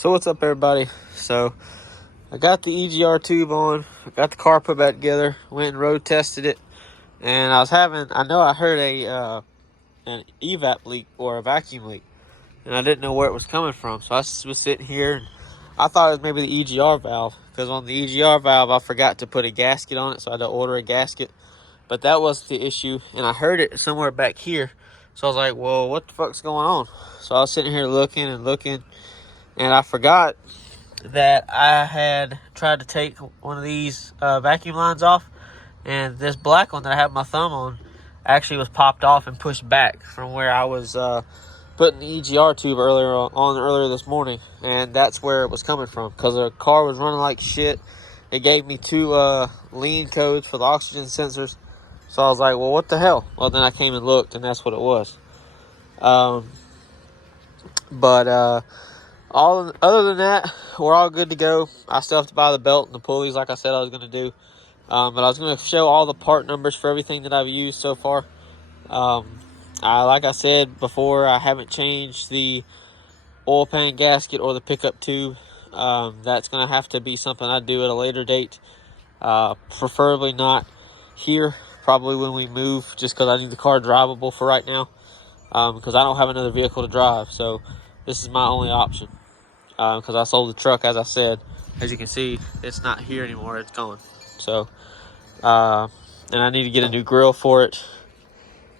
So what's up, everybody? So I got the EGR tube on. I got the car put back together. Went and road tested it, and I heard an evap leak or a vacuum leak, and I didn't know where it was coming from. So I was sitting here, and I thought it was maybe the EGR valve, because on the EGR valve I forgot to put a gasket on it, so I had to order a gasket. But that wasn't the issue, and I heard it somewhere back here. So I was like, well, what the fuck's going on? So I was sitting here looking, and I forgot that I had tried to take one of these vacuum lines off, and this black one that I have my thumb on actually was popped off and pushed back from where I was putting the EGR tube earlier this morning, and that's where it was coming from, because the car was running like shit. It gave me two lean codes for the oxygen sensors, so I was like, well, what the hell? Well, then I came and looked, and that's what it was. Other than that, we're all good to go. I still have to buy the belt and the pulleys like I said I was going to do. But I was going to show all the part numbers for everything that I've used so far. Like I said before, I haven't changed the oil pan gasket or the pickup tube. That's going to have to be something I do at a later date. Preferably not here. Probably when we move, just because I need the car drivable for right now. Because I don't have another vehicle to drive. So this is my only option. Because I sold the truck, as I said. As you can see, it's not here anymore. It's gone. So, and I need to get a new grill for it.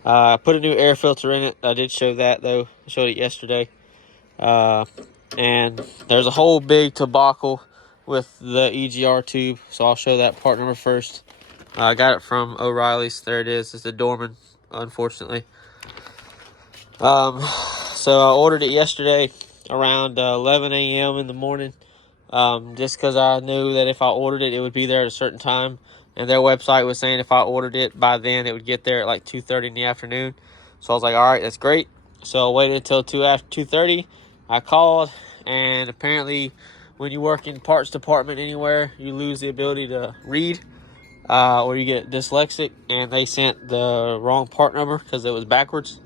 I put a new air filter in it. I did show that, though. I showed it yesterday. And there's a whole big debacle with the EGR tube. So I'll show that part number first. I got it from O'Reilly's. There it is. It's a Dorman, unfortunately. So I ordered it yesterday around 11 a.m. in the morning, just because I knew that if I ordered it, it would be there at a certain time. And their website was saying if I ordered it by then, it would get there at like 2:30 in the afternoon. So I was like, all right, that's great. So I waited until 2:30. I called, and apparently when you work in the parts department anywhere, you lose the ability to read, or you get dyslexic, and they sent the wrong part number because it was backwards.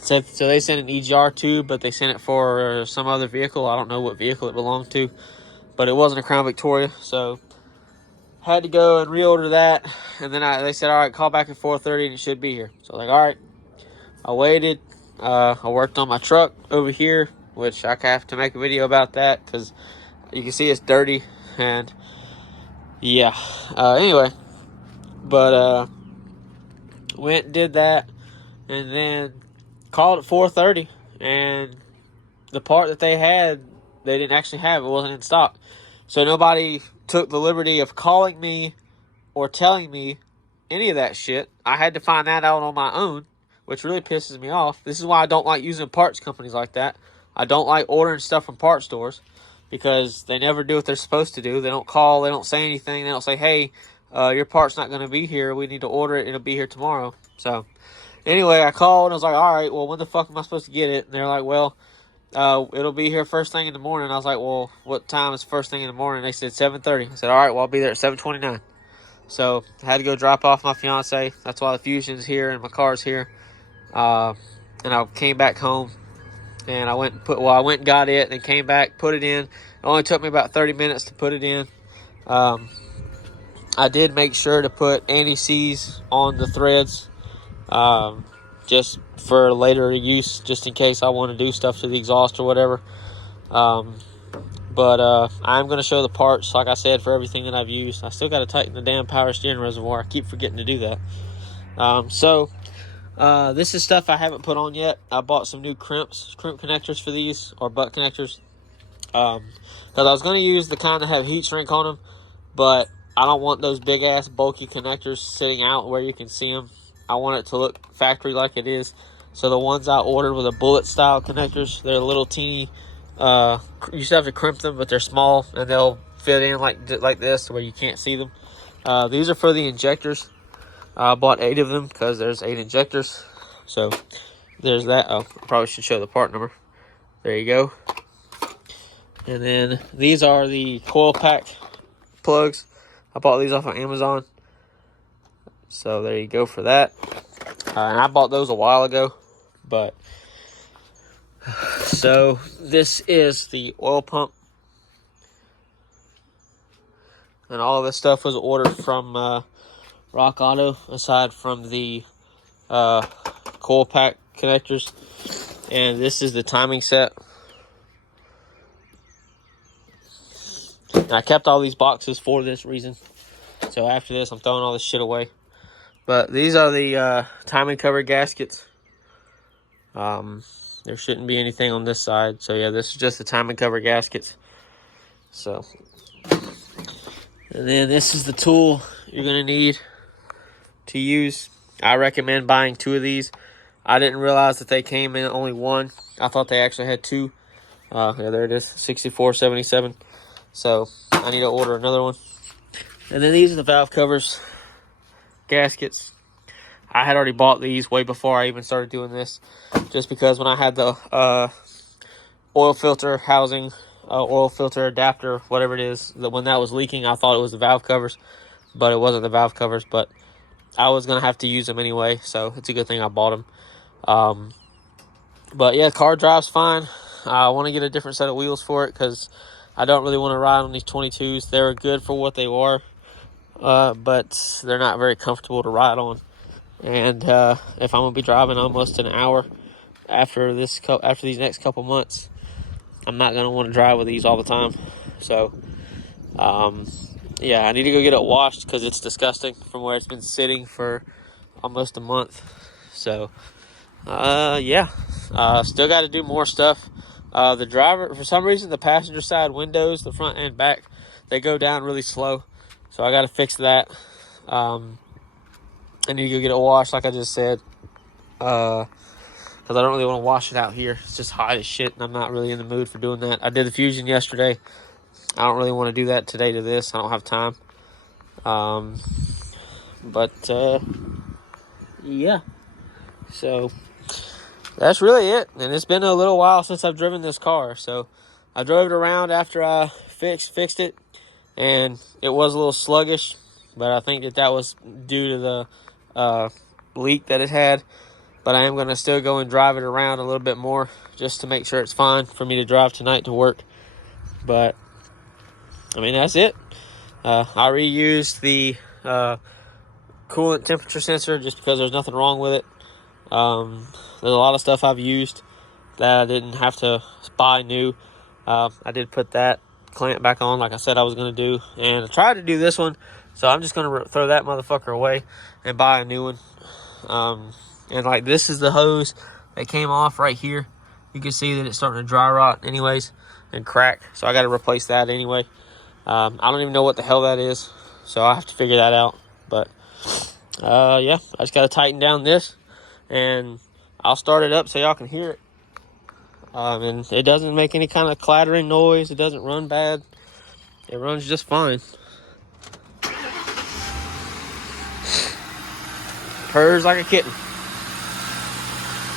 So they sent an EGR tube, but they sent it for some other vehicle. I don't know what vehicle it belonged to, but it wasn't a Crown Victoria. So had to go and reorder that. And then they said, all right, call back at 4:30 and it should be here. So I was like, all right. I waited. I worked on my truck over here, which I have to make a video about that because you can see it's dirty. And yeah, anyway, but went and did that, and then called at 4:30, and the part that they had, they didn't actually have. It wasn't in stock. So nobody took the liberty of calling me or telling me any of that shit. I had to find that out on my own, which really pisses me off. This is why I don't like using parts companies like that. I don't like ordering stuff from parts stores, because they never do what they're supposed to do. They don't call. They don't say anything. They don't say, hey, your part's not going to be here. We need to order it. It'll be here tomorrow. So anyway, I called and I was like, all right, well, when the fuck am I supposed to get it? And they're like, well, it'll be here first thing in the morning. I was like, well, what time is first thing in the morning? They said 7:30. I said, all right, well, I'll be there at 7:29. So I had to go drop off my fiance. That's why the Fusion's here and my car's here. And I came back home, and I went and got it, and came back, put it in. It only took me about 30 minutes to put it in. I did make sure to put anti-seize on the threads, just for later use, just in case I want to do stuff to the exhaust or whatever. But I'm going to show the parts, like I said, for everything that I've used. I still got to tighten the damn power steering reservoir. I keep forgetting to do that. This is stuff I haven't put on yet. I bought some new crimp connectors for these, or butt connectors. Because I was going to use the kind that have heat shrink on them, but I don't want those big ass bulky connectors sitting out where you can see them. I want it to look factory like it is. So the ones I ordered were the bullet style connectors. They're little teeny. You still have to crimp them, but they're small, and they'll fit in like this where you can't see them. These are for the injectors. I bought 8 of them because there's 8 injectors. So there's that. Oh, I probably should show the part number. There you go. And then these are the coil pack plugs. I bought these off of Amazon. So there you go for that. And I bought those a while ago. But so this is the oil pump And all of this stuff was ordered from Rock Auto, aside from the coil pack connectors. And this is the timing set. And I kept all these boxes for this reason. So after this, I'm throwing all this shit away. But these are the timing cover gaskets. There shouldn't be anything on this side. So yeah, this is just the timing cover gaskets. So, and then this is the tool you're gonna need to use. I recommend buying 2 of these. I didn't realize that they came in only one. I thought they actually had 2. Yeah, there it is, 64.77. So I need to order another one. And then these are the valve covers, gaskets. I had already bought these way before I even started doing this, just because when I had the oil filter housing, oil filter adapter, whatever it is, when that was leaking, I thought it was the valve covers, but it wasn't the valve covers. But I was gonna have to use them anyway, so it's a good thing I bought them. But yeah, car drives fine. I want to get a different set of wheels for it because I don't really want to ride on these 22s. They're good for what they are, but they're not very comfortable to ride on. And if I'm gonna be driving almost an hour after these next couple months, I'm not gonna want to drive with these all the time. So yeah, I need to go get it washed because it's disgusting from where it's been sitting for almost a month. So yeah, still got to do more stuff. The driver, for some reason, the passenger side windows, the front and back, they go down really slow. So I got to fix that. I need to go get it washed, like I just said, because I don't really want to wash it out here. It's just hot as shit, and I'm not really in the mood for doing that. I did the Fusion yesterday. I don't really want to do that today to this. I don't have time. Yeah. So that's really it. And it's been a little while since I've driven this car. So I drove it around after I fixed it, and it was a little sluggish, but I think that was due to the leak that it had. But I am going to still go and drive it around a little bit more just to make sure it's fine for me to drive tonight to work. But I mean, that's it. I reused the coolant temperature sensor just because there's nothing wrong with it. There's a lot of stuff I've used that I didn't have to buy new. I did put that clamp back on like I said I was going to do, and I tried to do this one, so I'm just going to throw that motherfucker away and buy a new one. And like, this is the hose that came off right here. You can see that it's starting to dry rot anyways and crack, so I got to replace that anyway. I don't even know what the hell that is, so I have to figure that out. But yeah, I just got to tighten down this, and I'll start it up so y'all can hear it. And it doesn't make any kind of clattering noise. It doesn't run bad. It runs just fine. Purrs like a kitten.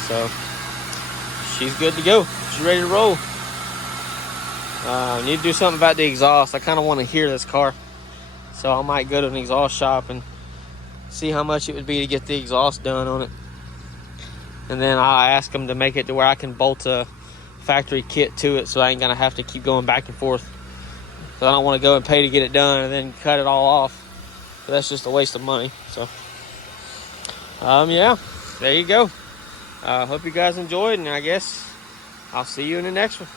So she's good to go. She's ready to roll. I need to do something about the exhaust. I kind of want to hear this car, so I might go to an exhaust shop and see how much it would be to get the exhaust done on it. And then I'll ask them to make it to where I can bolt a factory kit to it, so I ain't gonna have to keep going back and forth. So I don't want to go and pay to get it done and then cut it all off. So that's just a waste of money. So yeah, there you go. Hope you guys enjoyed, and I guess I'll see you in the next one.